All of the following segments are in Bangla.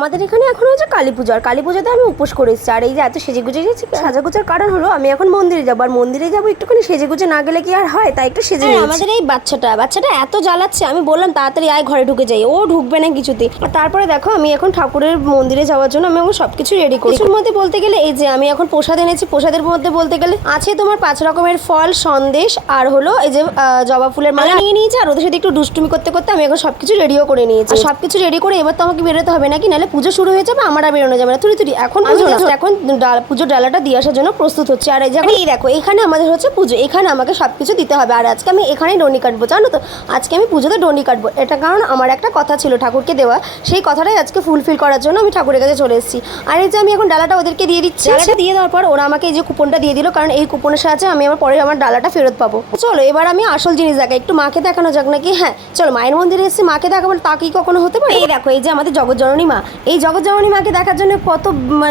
আমাদের এখানে এখন হচ্ছে কালী পুজো। আর কালী পুজোতে আমি উপোস করে এসেছি। আর এই যে এত সেজে গুজে গেছি সাজা গুজার কারণ হলো আমি এখন মন্দিরে যাব। আর মন্দিরে যাব একটুখানি সেজে গুজে না গেলে কি আর হয়? তাই একটু সেজে আমাদের এই বাচ্চাটা বাচ্চাটা এত জ্বালাচ্ছে আমি বললাম তাড়াতাড়ি আয় ঘরে ঢুকে যাই। ও ঢুকবে না কিছুতে আর তারপরে দেখো আমি এখন ঠাকুরের মন্দিরে যাওয়ার জন্য আমি এখন সবকিছু রেডি করি কিছুর মধ্যে বলতে গেলে এই যে আমি এখন প্রসাদ এনেছি প্রসাদের মধ্যে বলতে গেলে আছে তোমার পাঁচ রকমের ফল সন্দেশ আর হলো এই যে জবা ফুলের মালা নিয়ে নিয়েছি আর ওদের সাথে একটু দুষ্টুমি করতে করতে আমি এখন সবকিছু রেডিও করে নিয়েছি। সবকিছু রেডি করে এবার তো আমাকে বেরোতে হবে নাকি? নাহলে পুজো শুরু হয়ে যাবে আমার আর বেরোনো যাবে না। তুই তুই এখন পুজো এখন পুজোর ডালাটা দিয়ে আসার জন্য প্রস্তুত হচ্ছে। আর এই যে এই দেখো এখানে আমাদের হচ্ছে পুজো। এখানে আমাকে সবকিছু দিতে হবে। আর আজকে আমি এখানেই ডন্ডি কাটবো জানো তো? আজকে আমি পুজোতে ডন্ডি কাটবো। এটা কারণ আমার একটা কথা ছিল ঠাকুরকে দেওয়া। সেই কথাটাই আজকে ফুলফিল করার জন্য আমি ঠাকুরের কাছে চলে এসেছি। আর এই যে আমি এখন ডালাটা ওদেরকে দিয়ে দিচ্ছি। ডালাটা দিয়ে দেওয়ার পর ওরা আমাকে এই যে কুপনটা দিয়ে দিল কারণ এই কুপনের সাহায্যে আমি আমার পরে আমার ডালাটা ফেরত পাবো। চলো এবার আমি আসল জিনিস দেখাই। একটু মাকে দেখানো যাক নাকি? হ্যাঁ চলো মায়ের মন্দিরে এসেছি মাকে দেখাবো। তা কি কখনো হতে পারে? এই দেখো এই যে আমাদের জগৎজননী মা। এই জগৎজননী মাকে দেখার জন্য কত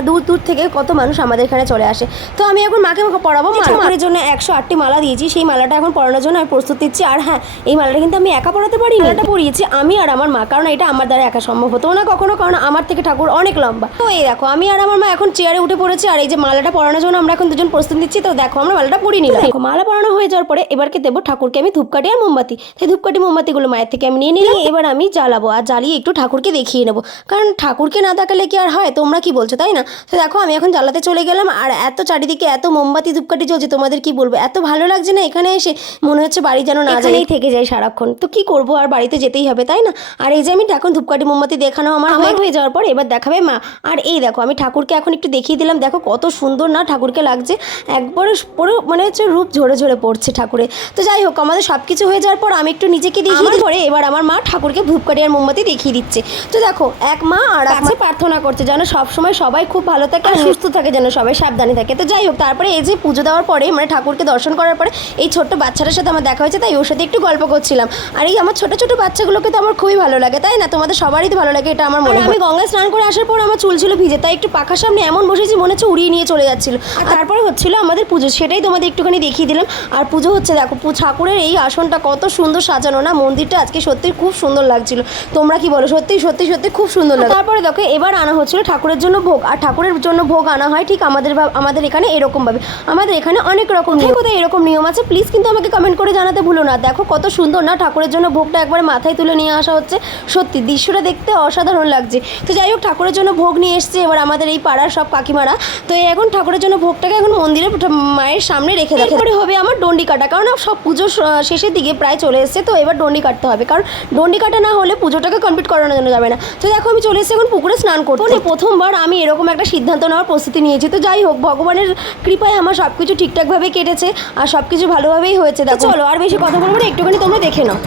দূর দূর থেকে কত মানুষ আমাদের এখানে চলে আসে। তো আমি এখন মাকে পড়াবো মায়ের জন্য একশো আটটি মালা দিয়েছি সেই মালাটা এখন পড়ানোর জন্য আমি প্রস্তুত দিচ্ছি আর হ্যাঁ এই মালাটা কিন্তু আমি একা পড়াতে পারি মালাটা পড়িয়েছি আমি আর আমার মা কারণ এটা আমার দ্বারা একা সম্ভব হতো না কখনো কারণ আমার থেকে ঠাকুর অনেক লম্বা। তো এই দেখো আমি আর আমার মা এখন চেয়ারে উঠে পড়েছি আর এই যে মালাটা পড়ানোর জন্য আমরা এখন দুজন প্রস্তুত দিচ্ছি তো দেখো আমরা মালাটা পড়িয়ে নিলাম। দেখো মালা পড়ানো হয়ে যাওয়ার পরে এবারকে দেবো ঠাকুরকে আমি ধূপকাঠি আর মোমবাতি। সেই ধূপকাঠি মোমবাতিগুলো মায়ের থেকে আমি নিয়ে নিলাম। এবার আমি জ্বালাবো আর জ্বালিয়ে একটু ঠাকুরকে দেখিয়ে নেব। কারণ ঠাকুরকে না দেখালে কি আর হয়? তোমরা কি বলছো তাই না? তো দেখো আমি এখন জ্বালাতে চলে গেলাম আর এত চারিদিকে এত মোমবাতি ধূপকাঠি চলছে তোমাদের কি বলব? এত ভালো লাগছে না এখানে এসে? মনে হচ্ছে বাড়ি যেন না যাই। থেকে যাই সারাক্ষণ। তো কি করব আর বাড়িতে যেতেই হবে তাই না? আর এই যে আমি এখন ধূপকাঠি মোমবাতি দেখানো আমার আমার হয়ে যাওয়ার পর এবার দেখাবে মা। আর এই দেখো আমি ঠাকুরকে এখন একটু দেখিয়ে দিলাম দেখো কত সুন্দর না ঠাকুরকে লাগছে। একবারে পুরো মানে হচ্ছে রূপ ঝরে ঝরে পড়ছে ঠাকুরে। তো যাই হোক আমাদের সব কিছু হয়ে যাওয়ার পর আমি একটু নিজেকে দেখিয়ে পরে এবার আমার মা ঠাকুরকে ধূপকাঠি আর মোমবাতি দেখিয়ে দিচ্ছে। তো দেখো এক মা আর মা প্রার্থনা করছে যেন সবসময় সবাই খুব ভালো থাকে আর সুস্থ থাকে যেন সবাই সাবধানে থাকে। তো যাই হোক তারপরে এই যে পুজো দেওয়ার পরে মানে ঠাকুরকে দর্শন করার পরে এই ছোট্ট বাচ্চাটার সাথে আমার দেখা হয়েছে তাই ওর সাথে একটু গল্প করছিলাম। আর এই আমার ছোট ছোট বাচ্চাগুলোকে তো আমার খুবই ভালো লাগে তাই না? তোমাদের সবারই তো ভালো লাগে এটা আমার মনে হয়। আমি গঙ্গা স্নান করে আসার পর আমার চুল ছিল ভিজে তাই একটু পাখার সামনে এমন বসেছি মনে হচ্ছে উড়িয়ে নিয়ে চলে যাচ্ছিল। আর তারপরে হচ্ছিল আমাদের পুজো সেটাই তোমাদের একটুখানি দেখিয়ে দিলাম। আর পুজো হচ্ছে দেখো ঠাকুরের এই আসনটা কত সুন্দর সাজানো না মন্দিরটা আজকে সত্যি খুব সুন্দর লাগছিল। তোমরা কি বলো? সত্যি সত্যি সত্যি খুব সুন্দর লাগে তারপরে দেখো এবার আনা হচ্ছিল ঠাকুরের জন্য ভোগ। আর ঠাকুরের জন্য ভোগ আনা হয় ঠিক আমাদের আমাদের এখানে এরকম ভাবে। আমাদের এখানে অনেক রকম নিয়ম কোথায় এরকম নিয়ম আছে? প্লিজ কিন্তু আমাকে কমেন্ট করে জানাতে ভুলো না। দেখো কত সুন্দর না ঠাকুরের জন্য ভোগটা একবারে মাথায় তুলে নিয়ে আসা হচ্ছে। সত্যি দৃশ্যটা দেখতে অসাধারণ লাগছে। তো যাই হোক ঠাকুরের জন্য ভোগ নিয়ে এসছে এবার আমাদের এই পাড়ার সব কাকিমারা। তো এখন ঠাকুরের জন্য ভোগটাকে এখন মন্দিরের মায়ের সামনে রেখে দেখে। পরে হবে আমার ডন্ডি কাটা। কারণ সব পুজো শেষের দিকে প্রায় চলে এসছে। তো এবার ডন্ডি কাটতে হবে। কারণ ডন্ডি কাটা না হলে পুজোটাকে কমপ্লিট করানো জন্য যাবে না। তো দেখো আমি চলে এসেছি এখন পুকুরে স্নান করতে মানে প্রথমবার আমি এরকম একটা সিদ্ধান্ত নেওয়ার প্রস্তুতি নিয়েছি। তো যাই হোক ভগবানের কৃপায় আমার সব কিছু ঠিকঠাকভাবে কেটেছে আর সব কিছু ভালোভাবেই হয়েছে। দেখো চলো আর বেশি কথা বলব না একটুখানি তোমরা দেখে নাও।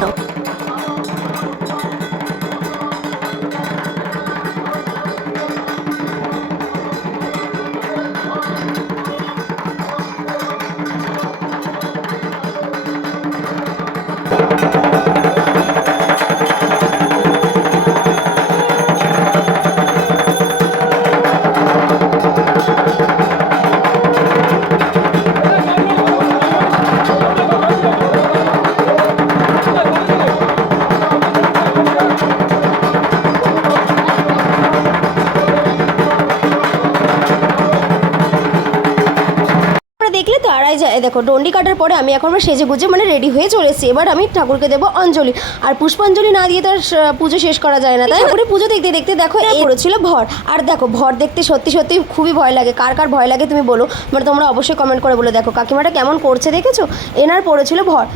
আড়াই যায়। দেখো ডন্ডি কাটার পরে আমি এখন আমার সেজে গুজে মানে রেডি হয়ে চলে এসেছি। এবার আমি ঠাকুরকে দেবো অঞ্জলি। আর পুষ্পাঞ্জলি না দিয়ে তো আর পুজো শেষ করা যায় না তাই ওরে পুজো দেখতে দেখতে দেখো এই পড়েছিল ভর। আর দেখো ভর দেখতে সত্যি সত্যি খুবই ভয় লাগে। কার কার ভয় লাগে তুমি বলো। মানে তোমরা অবশ্যই কমেন্ট করে বলে দেখো। কাকিমাটা কেমন করছে দেখেছ? এনার পড়েছিল ভর।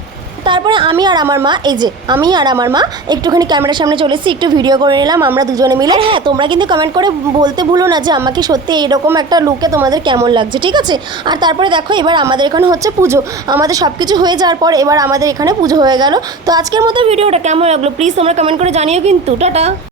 তারপরে আমি আর আমার মা, এই যে, আমি আর আমার মা একটুখানি ক্যামেরার সামনে চলে এসেছি, একটু ভিডিও করে নিলাম, আমরা দুজনে মিলে। হ্যাঁ তোমরা কিন্তু কমেন্ট করে বলতে ভুলো না যে আমাকে সত্যি এরকম একটা লুকে তোমাদের কেমন লাগছে, ঠিক আছে? আর তারপরে দেখো, এবার আমাদের এখানে হচ্ছে পুজো। আমাদের সব কিছু হয়ে যাওয়ার পর এবার আমাদের এখানে পুজো হয়ে গেল। তো আজকের মতো ভিডিওটা কেমন লাগল? প্লিজ তোমরা কমেন্ট করে জানিও কিন্তু। টাটা!